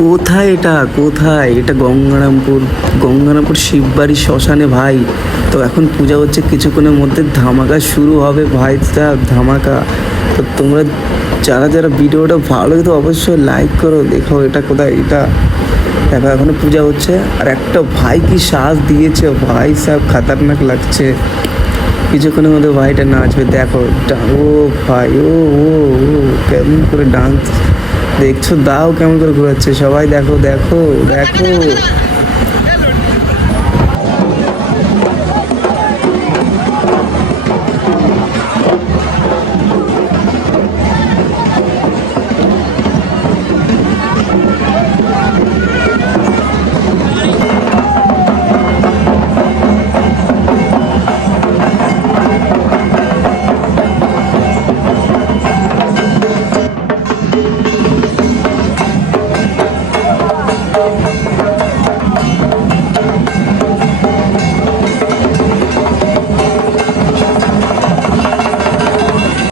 কোথায় এটা, কোথায় এটা? গঙ্গারামপুর শিববাড়ি শ্মশানে ভাই। তো এখন পূজা হচ্ছে, কিছুক্ষণের মধ্যে ধামাকা শুরু হবে ভাই, সাহেব ধামাকা। তো তোমরা যারা যারা ভিডিওটা ভালো লাগে তো অবশ্যই লাইক করো। দেখো এটা কোথায়, এটা দেখো এখনো পূজা হচ্ছে। আর একটা ভাই কি সাজ দিয়েছে ভাই সাহেব, খাতারনাক লাগছে। কিছুক্ষণের মধ্যে ভাইটা নাচবে, দেখো ও ভাই, ও ও ও কেমন করে ডান্স দেখছো, দাও কেমন করে ঘোরাচ্ছে সবাই, দেখো দেখো দেখো।